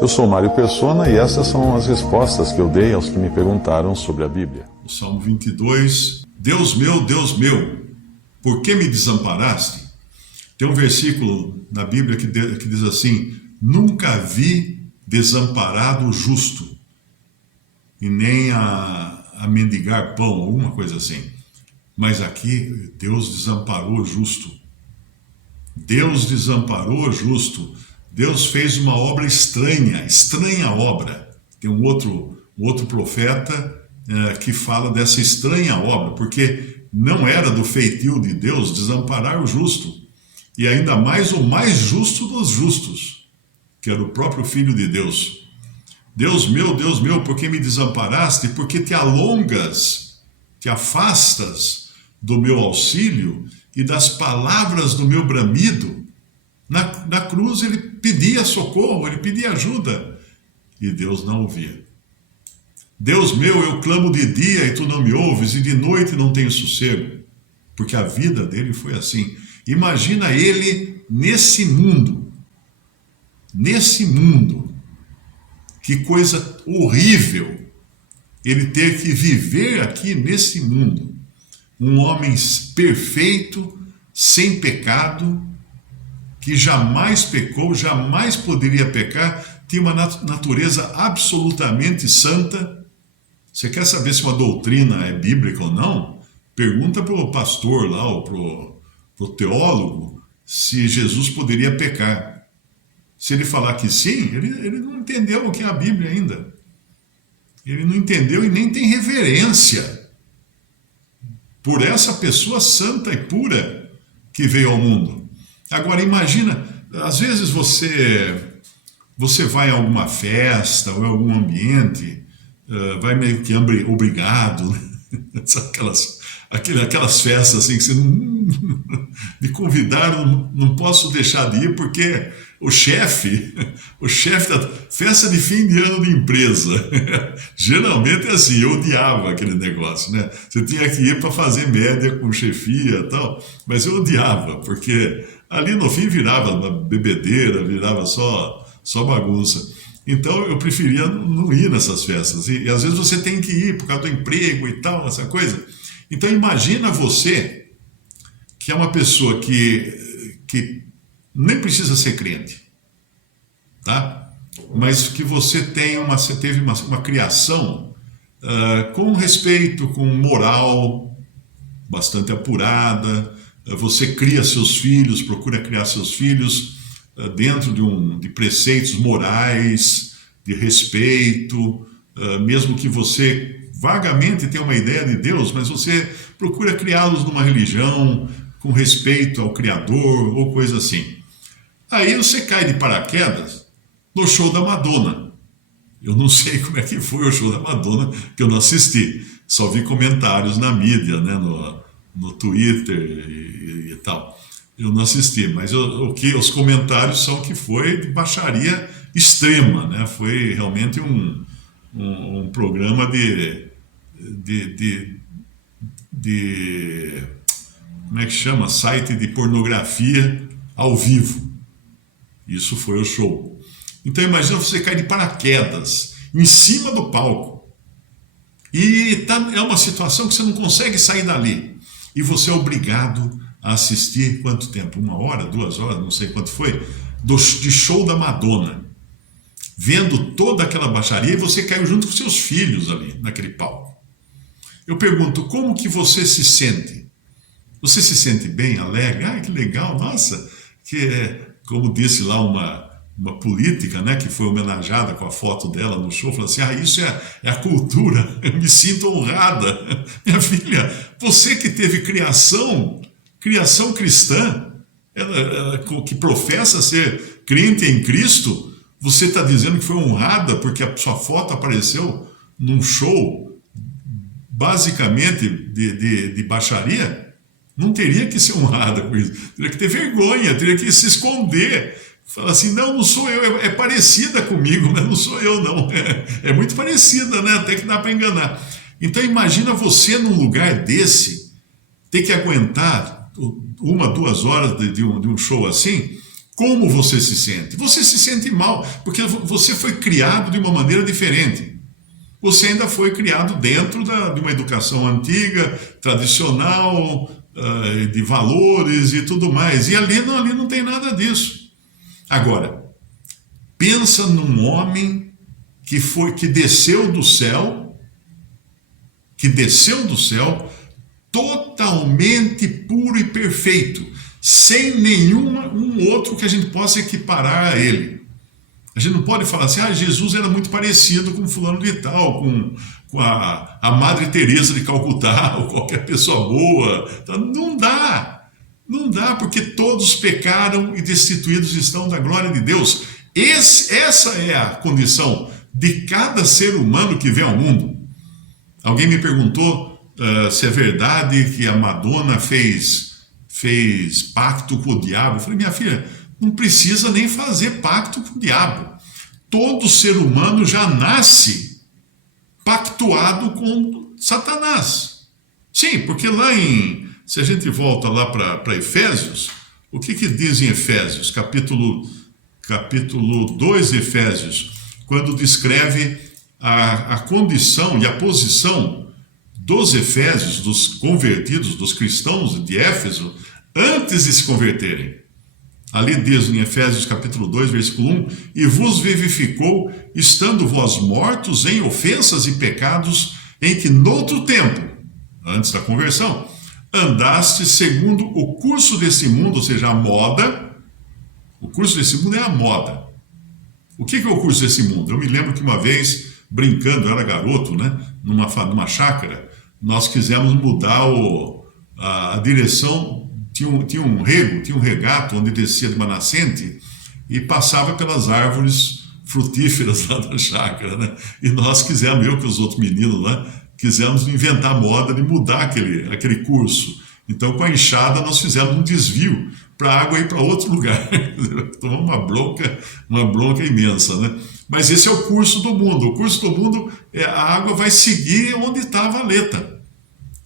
Eu sou Mário Persona e essas são as respostas que eu dei aos que me perguntaram sobre a Bíblia. O Salmo 22, Deus, meu, por que me desamparaste? Tem um versículo na Bíblia que diz assim: nunca vi desamparado o justo, e nem a mendigar pão, alguma coisa assim. Mas aqui, Deus desamparou o justo. Deus desamparou o justo. Deus fez uma obra estranha obra. Tem um outro profeta que fala dessa estranha obra, porque não era do feitio de Deus desamparar o justo, e ainda mais o mais justo dos justos, que era o próprio Filho de Deus. Deus meu, por que me desamparaste? Porque te alongas, te afastas do meu auxílio e das palavras do meu bramido. Na cruz ele pedia socorro, ele pedia ajuda, e Deus não ouvia. Deus meu, eu clamo de dia e tu não me ouves, e de noite não tenho sossego, porque a vida dele foi assim. Imagina ele nesse mundo, que coisa horrível ele ter que viver aqui nesse mundo. Um homem perfeito, sem pecado, que jamais pecou, jamais poderia pecar, tinha uma natureza absolutamente santa. Você quer saber se uma doutrina é bíblica ou não? Pergunta para o pastor lá, ou para o teólogo, se Jesus poderia pecar. Se ele falar que sim, ele não entendeu o que é a Bíblia ainda. Ele não entendeu e nem tem reverência por essa pessoa santa e pura que veio ao mundo. Agora imagina, às vezes você vai a alguma festa ou a algum ambiente, vai meio que obrigado, né? Aquelas festas assim que você não me convidaram, não posso deixar de ir porque o chefe da festa de fim de ano de empresa, geralmente é assim, eu odiava aquele negócio, né? Você tinha que ir para fazer média com chefia e tal, mas eu odiava, porque ali no fim virava uma bebedeira, virava só bagunça. Então eu preferia não ir nessas festas, e às vezes você tem que ir por causa do emprego e tal, essa coisa. Então imagina você, que é uma pessoa que nem precisa ser crente, tá? Mas que você teve uma criação com respeito, com moral bastante apurada. Você cria seus filhos, procura criar seus filhos dentro de preceitos morais, de respeito, mesmo que você vagamente tenha uma ideia de Deus, mas você procura criá-los numa religião, com respeito ao Criador, ou coisa assim. Aí você cai de paraquedas no show da Madonna. Eu não sei como é que foi o show da Madonna, que eu não assisti. Só vi comentários na mídia, né, no Twitter e tal. Eu não assisti, mas os comentários são que foi de baixaria extrema, né? Foi realmente um programa de como é que chama? Site de pornografia ao vivo. Isso foi o show. Então imagina você cair de paraquedas em cima do palco e é uma situação que você não consegue sair dali, e você é obrigado a assistir quanto tempo? 1 hora, 2 horas, não sei quanto foi, de show da Madonna, vendo toda aquela baixaria, e você caiu junto com seus filhos ali naquele palco. Eu pergunto, como que você se sente? Você se sente bem, alegre? Ah, que legal, nossa, como disse lá uma política, né, que foi homenageada com a foto dela no show, falou assim: isso é a cultura, eu me sinto honrada. Minha filha, você que teve criação cristã, que professa ser crente em Cristo, você está dizendo que foi honrada porque a sua foto apareceu num show basicamente de baixaria? Não teria que ser honrada com isso, teria que ter vergonha, teria que se esconder, falar assim: não sou eu, é parecida comigo, mas não sou eu não, é muito parecida, né? Até que dá para enganar. Então imagina você num lugar desse, ter que aguentar 1, 2 horas de um show assim, como você se sente? Você se sente mal, porque você foi criado de uma maneira diferente. Você ainda foi criado dentro de uma educação antiga, tradicional, de valores e tudo mais. E ali não tem nada disso. Agora, pensa num homem que desceu do céu, totalmente puro e perfeito, sem nenhum outro que a gente possa equiparar a ele. A gente não pode falar assim, Jesus era muito parecido com fulano de tal, com a Madre Teresa de Calcutá, ou qualquer pessoa boa. Então, não dá, porque todos pecaram e destituídos estão da glória de Deus. Essa é a condição de cada ser humano que vem ao mundo. Alguém me perguntou se é verdade que a Madonna fez pacto com o diabo. Eu falei, minha filha, não precisa nem fazer pacto com o diabo. Todo ser humano já nasce pactuado com Satanás. Sim, porque se a gente volta lá para Efésios, o que diz em Efésios, capítulo 2 de Efésios, quando descreve a condição e a posição dos efésios, dos convertidos, dos cristãos de Éfeso, antes de se converterem. Ali diz em Efésios capítulo 2, versículo 1, e vos vivificou, estando vós mortos em ofensas e pecados, em que noutro tempo, antes da conversão, andaste segundo o curso desse mundo, ou seja, a moda. O curso desse mundo é a moda. O que é o curso desse mundo? Eu me lembro que uma vez, brincando, eu era garoto, né, numa chácara, nós quisemos mudar a direção. Tinha um regato onde descia de uma nascente e passava pelas árvores frutíferas lá da chácara, né? E nós quisemos, eu com os outros meninos lá, quisemos inventar moda de mudar aquele curso. Então, com a enxada, nós fizemos um desvio para a água ir para outro lugar. Tomamos uma bronca imensa, né? Mas esse é o curso do mundo. O curso do mundo, a água vai seguir onde está a valeta.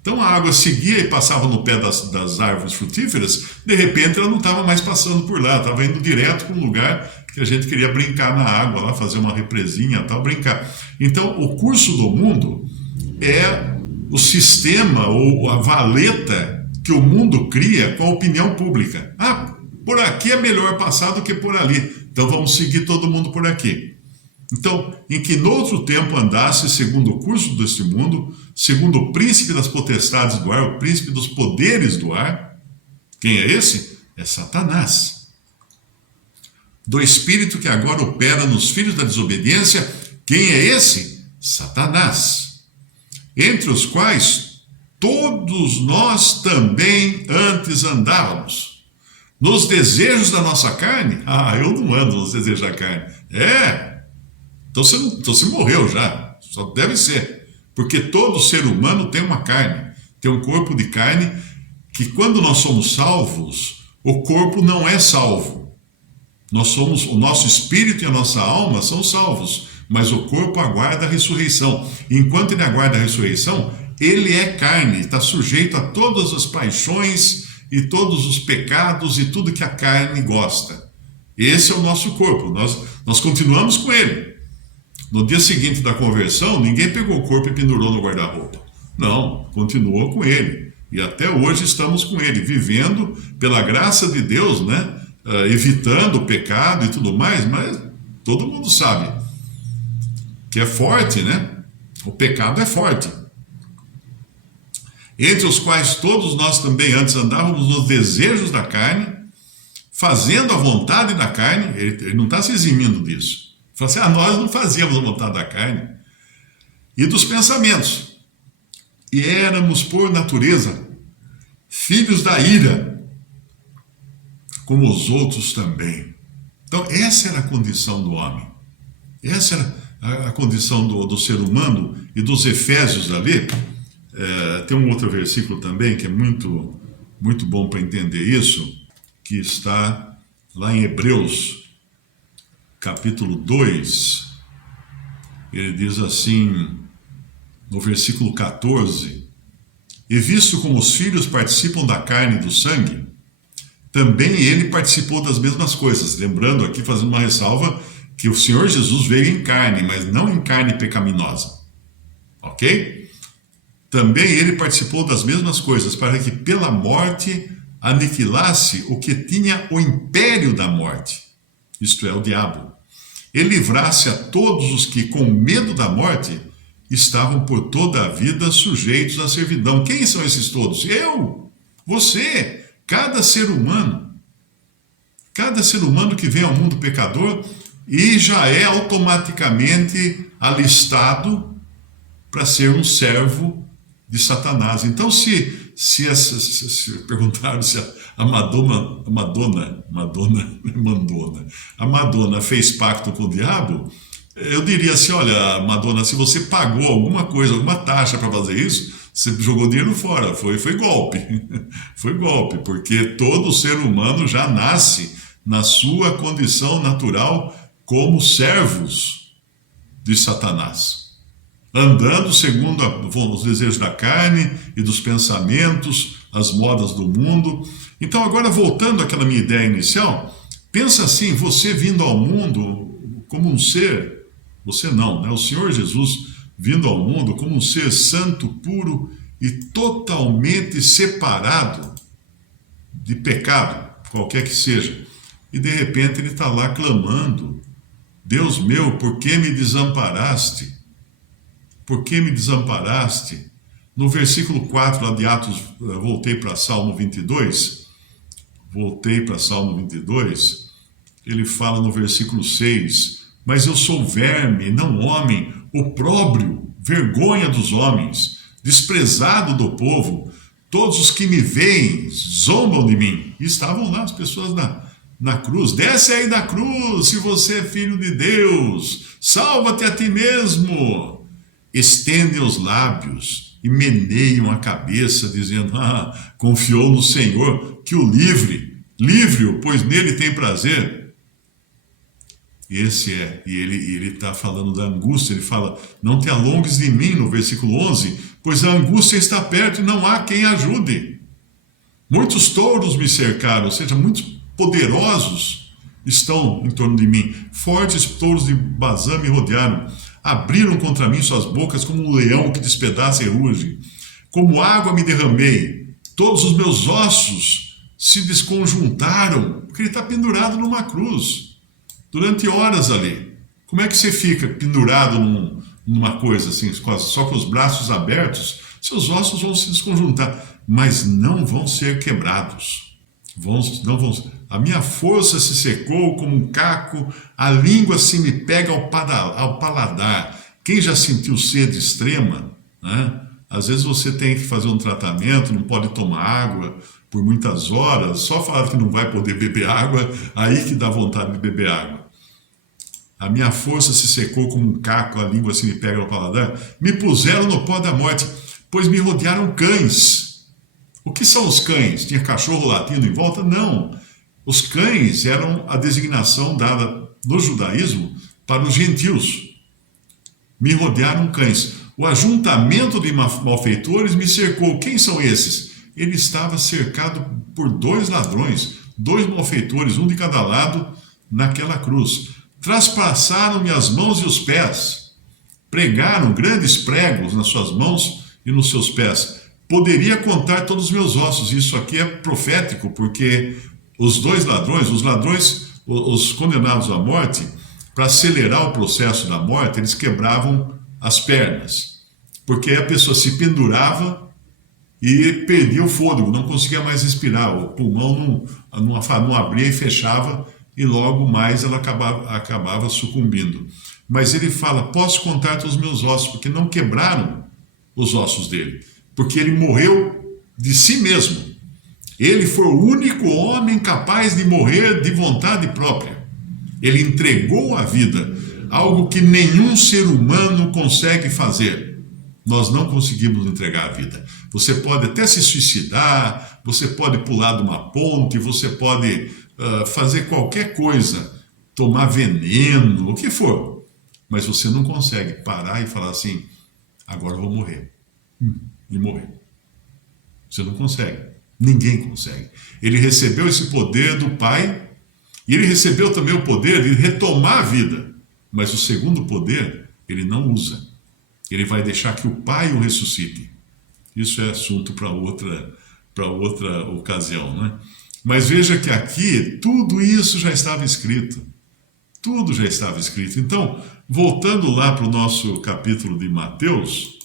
Então a água seguia e passava no pé das árvores frutíferas, de repente ela não estava mais passando por lá, estava indo direto para um lugar que a gente queria brincar na água, lá fazer uma represinha, tal, brincar. Então o curso do mundo é o sistema ou a valeta que o mundo cria com a opinião pública. Por aqui é melhor passar do que por ali, então vamos seguir todo mundo por aqui. Então, em que noutro tempo andasse segundo o curso deste mundo, segundo o príncipe das potestades do ar, o príncipe dos poderes do ar. Quem é esse? É Satanás. Do espírito que agora opera nos filhos da desobediência. Quem é esse? Satanás. Entre os quais todos nós também antes andávamos. Nos desejos da nossa carne? Eu não ando nos desejos da carne. Então você morreu já, só deve ser. Porque todo ser humano tem uma carne, tem um corpo de carne, que quando nós somos salvos, o corpo não é salvo. O nosso espírito e a nossa alma são salvos, mas o corpo aguarda a ressurreição. E enquanto ele aguarda a ressurreição, ele é carne, está sujeito a todas as paixões e todos os pecados e tudo que a carne gosta. Esse é o nosso corpo, nós continuamos com ele. No dia seguinte da conversão, ninguém pegou o corpo e pendurou no guarda-roupa. Não, continuou com ele. E até hoje estamos com ele, vivendo pela graça de Deus, né? Evitando o pecado e tudo mais, mas todo mundo sabe que é forte, né? O pecado é forte. Entre os quais todos nós também antes andávamos nos desejos da carne, fazendo a vontade da carne. Ele não está se eximindo disso. Fala assim, nós não fazíamos a vontade da carne e dos pensamentos. E éramos, por natureza, filhos da ira, como os outros também. Então, essa era a condição do homem. Essa era a condição do ser humano e dos efésios ali. Tem um outro versículo também que é muito, muito bom para entender isso, que está lá em Hebreus, capítulo 2, ele diz assim, no versículo 14, e visto como os filhos participam da carne e do sangue, também ele participou das mesmas coisas. Lembrando aqui, fazendo uma ressalva, que o Senhor Jesus veio em carne, mas não em carne pecaminosa. Ok? Também ele participou das mesmas coisas, para que pela morte aniquilasse o que tinha o império da morte, isto é, o diabo. E livrasse a todos os que, com medo da morte, estavam por toda a vida sujeitos à servidão. Quem são esses todos? Eu, você, cada ser humano. Cada ser humano que vem ao mundo pecador e já é automaticamente alistado para ser um servo de Satanás. Então, se perguntaram se a Madonna fez pacto com o diabo, eu diria assim, olha, Madonna, se você pagou alguma coisa, alguma taxa para fazer isso, você jogou dinheiro fora, foi golpe. Foi golpe, porque todo ser humano já nasce na sua condição natural como servos de Satanás, andando segundo os desejos da carne e dos pensamentos, as modas do mundo. Então, agora voltando àquela minha ideia inicial, pensa assim, você vindo ao mundo como um ser, você não, né? O Senhor Jesus vindo ao mundo como um ser santo, puro e totalmente separado de pecado, qualquer que seja. E de repente ele está lá clamando, Deus meu, por que me desamparaste? Por que me desamparaste? No versículo 4 lá de Atos, voltei para Salmo 22, ele fala no versículo 6, mas eu sou verme, não homem, opróbrio, vergonha dos homens, desprezado do povo, todos os que me veem zombam de mim. E estavam lá as pessoas na cruz. Desce aí da cruz, se você é filho de Deus, salva-te a ti mesmo. Estendem os lábios e meneiam a cabeça, dizendo, confiou no Senhor, que o livre-o, pois nele tem prazer. Esse é, e ele está falando da angústia, ele fala, não te alongues de mim, no versículo 11, pois a angústia está perto e não há quem ajude. Muitos touros me cercaram, ou seja, muitos poderosos estão em torno de mim, fortes touros de Bazã me rodearam, abriram contra mim suas bocas como um leão que despedaça e ruge, como água me derramei, todos os meus ossos se desconjuntaram, porque ele está pendurado numa cruz, durante horas ali. Como é que você fica pendurado numa coisa assim, só com os braços abertos? Seus ossos vão se desconjuntar, mas não vão ser quebrados. Não vão. A minha força se secou como um caco, a língua se me pega ao paladar. Quem já sentiu sede extrema, né? Às vezes você tem que fazer um tratamento, não pode tomar água por muitas horas, só falar que não vai poder beber água, aí que dá vontade de beber água. A minha força se secou como um caco, a língua se me pega ao paladar. Me puseram no pó da morte, pois me rodearam cães. O que são os cães? Tinha cachorro latindo em volta? Não. Os cães eram a designação dada no judaísmo para os gentios. Me rodearam cães. O ajuntamento de malfeitores me cercou. Quem são esses? Ele estava cercado por 2 ladrões, 2 malfeitores, um de cada lado, naquela cruz. Traspassaram-me as mãos e os pés. Pregaram grandes pregos nas suas mãos e nos seus pés. Poderia contar todos os meus ossos. Isso aqui é profético, porque os 2 ladrões, os condenados à morte, para acelerar o processo da morte, eles quebravam as pernas. Porque a pessoa se pendurava e perdia o fôlego, não conseguia mais respirar. O pulmão não abria e fechava, e logo mais ela acabava sucumbindo. Mas ele fala, posso contar todos os meus ossos, porque não quebraram os ossos dele. Porque ele morreu de si mesmo. Ele foi o único homem capaz de morrer de vontade própria. Ele entregou a vida, algo que nenhum ser humano consegue fazer. Nós não conseguimos entregar a vida. Você pode até se suicidar, você pode pular de uma ponte, você pode fazer qualquer coisa, tomar veneno, o que for. Mas você não consegue parar e falar assim, agora eu vou morrer. E morrer. Você não consegue. Ninguém consegue. Ele recebeu esse poder do Pai e ele recebeu também o poder de retomar a vida. Mas o segundo poder ele não usa. Ele vai deixar que o Pai o ressuscite. Isso é assunto para outra ocasião, né? Mas veja que aqui tudo isso já estava escrito. Tudo já estava escrito. Então, voltando lá para o nosso capítulo de Mateus,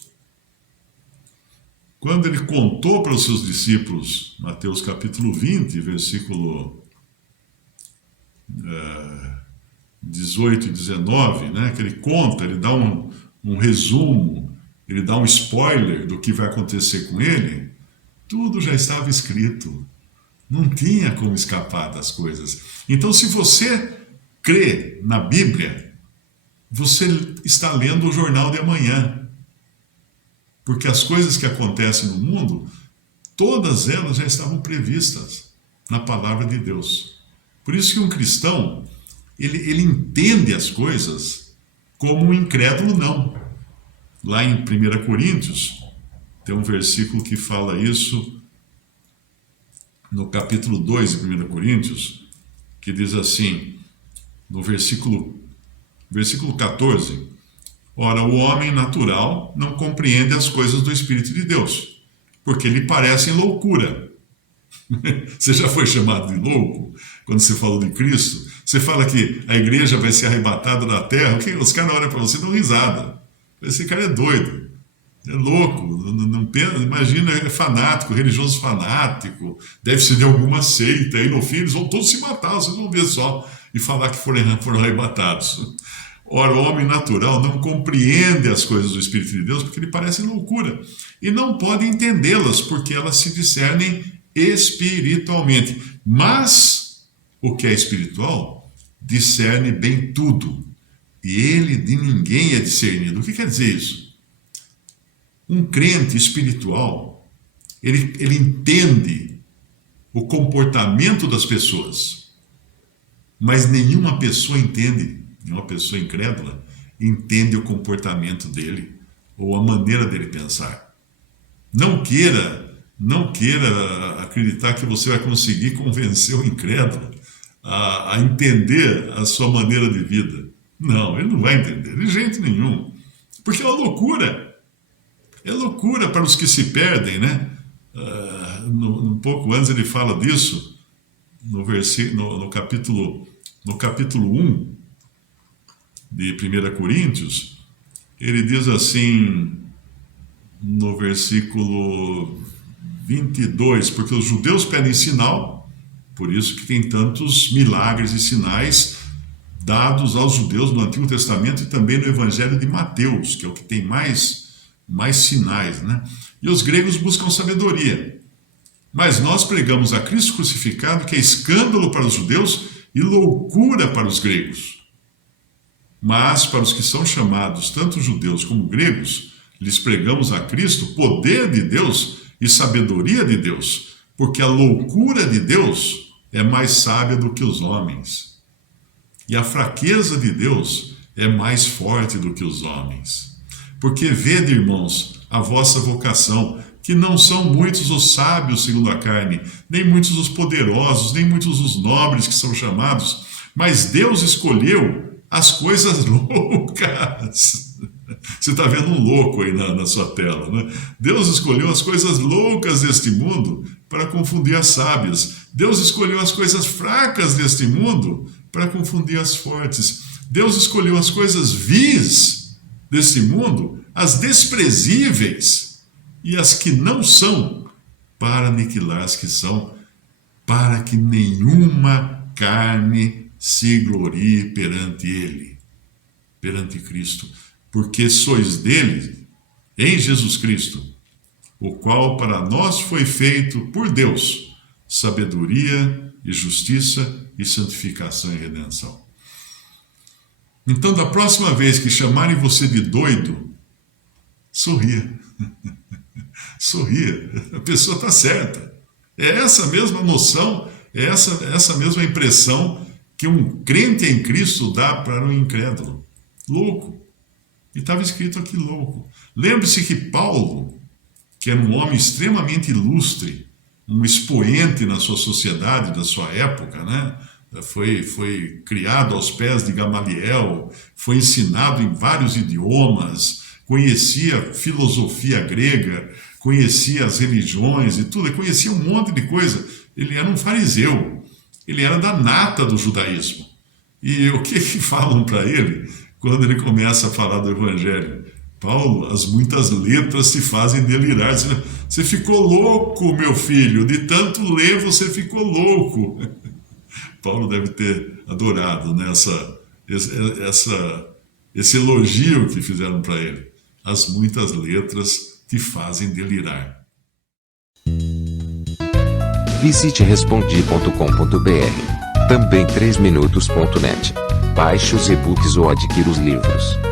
quando ele contou para os seus discípulos, Mateus capítulo 20, versículo 18 e 19, né, que ele conta, ele dá um resumo, ele dá um spoiler do que vai acontecer com ele, tudo já estava escrito. Não tinha como escapar das coisas. Então, se você crê na Bíblia, você está lendo o jornal de amanhã. Porque as coisas que acontecem no mundo, todas elas já estavam previstas na palavra de Deus. Por isso que um cristão, ele entende as coisas como um incrédulo não. Lá em 1 Coríntios, tem um versículo que fala isso, no capítulo 2 de 1 Coríntios, que diz assim, no versículo 14, ora, o homem natural não compreende as coisas do Espírito de Deus, porque lhe parecem loucura. Você já foi chamado de louco quando você falou de Cristo? Você fala que a igreja vai ser arrebatada da terra, os caras olham para você e dão risada. Esse cara é doido, é louco, não imagina, é fanático, religioso fanático, deve ser de alguma seita, e no fim eles vão todos se matar, vocês vão ver só, e falar que foram arrebatados. Ora, o homem natural não compreende as coisas do Espírito de Deus porque lhe parecem loucura. E não pode entendê-las porque elas se discernem espiritualmente. Mas o que é espiritual discerne bem tudo. E ele de ninguém é discernido. O que quer dizer isso? Um crente espiritual, ele entende o comportamento das pessoas. Mas nenhuma pessoa entende. Uma pessoa incrédula entende o comportamento dele ou a maneira dele pensar. Não queira acreditar que você vai conseguir convencer o incrédulo a entender a sua maneira de vida. Não, ele não vai entender de jeito nenhum, porque é uma loucura. É loucura para os que se perdem, né? Um pouco antes ele fala disso no capítulo 1 de 1 Coríntios, ele diz assim, no versículo 22, porque os judeus pedem sinal, por isso que tem tantos milagres e sinais dados aos judeus no Antigo Testamento e também no Evangelho de Mateus, que é o que tem mais sinais, né? E os gregos buscam sabedoria. Mas nós pregamos a Cristo crucificado, que é escândalo para os judeus e loucura para os gregos. Mas para os que são chamados, tanto judeus como gregos, lhes pregamos a Cristo, poder de Deus e sabedoria de Deus, porque a loucura de Deus é mais sábia do que os homens, e a fraqueza de Deus é mais forte do que os homens. Porque vede, irmãos, a vossa vocação, que não são muitos os sábios segundo a carne, nem muitos os poderosos, nem muitos os nobres que são chamados, mas Deus escolheu as coisas loucas. Você está vendo um louco aí na sua tela, né? Deus escolheu as coisas loucas deste mundo para confundir as sábias. Deus escolheu as coisas fracas deste mundo para confundir as fortes. Deus escolheu as coisas vis deste mundo, as desprezíveis e as que não são, para aniquilar as que são, para que nenhuma carne se glorie perante Ele, perante Cristo, porque sois dele, em Jesus Cristo, o qual para nós foi feito por Deus, sabedoria e justiça e santificação e redenção. Então, da próxima vez que chamarem você de doido, sorria. Sorria. A pessoa está certa. É essa mesma noção, é essa mesma impressão que um crente em Cristo dá para um incrédulo. Louco. E estava escrito aqui louco. Lembre-se que Paulo, que era um homem extremamente ilustre, um expoente na sua sociedade, da sua época, né? Foi criado aos pés de Gamaliel, foi ensinado em vários idiomas, conhecia filosofia grega, conhecia as religiões e tudo, conhecia um monte de coisa. Ele era um fariseu, ele era da nata do judaísmo. E o que falam para ele quando ele começa a falar do Evangelho? Paulo, as muitas letras te fazem delirar. Você ficou louco, meu filho, de tanto ler você ficou louco. Paulo deve ter adorado, né, esse elogio que fizeram para ele. As muitas letras te fazem delirar. Visite respondi.com.br. Também 3minutos.net. Baixe os e-books ou adquira os livros.